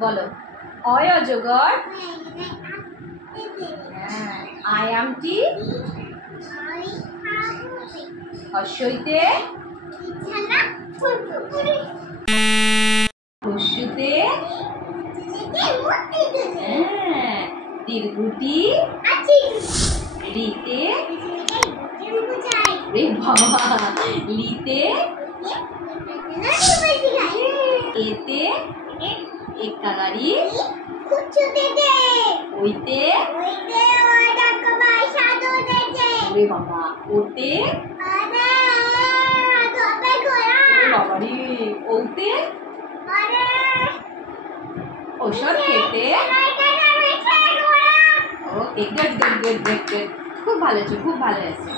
বলো অয় অজগর আয়ামটি হর্ষইতে হর্ষুতে দীর্ঘটি রিতে রে বাবা লিতে এতে একাগারি ওইতে রে বাবা ওতে বাবারি ওতে ওষুধ খেতে okay good good good good good খুব ভালো আছে খুব ভালো আছে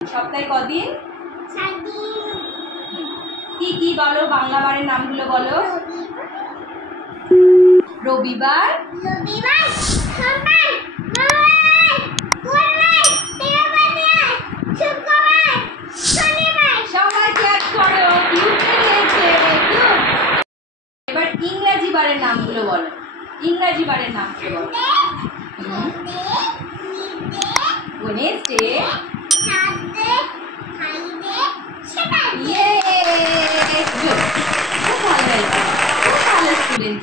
সপ্তাহে কদিন কি কি বলো বাংলা বারের নামগুলো বলো রবিবার সবাই ক্লাস করো এবার ইংরেজি বারের নামগুলো বলো ইংরেজি বারের নামগুলো বলো ওয়েডনেসডে খুব ভালো স্টুডেন্ট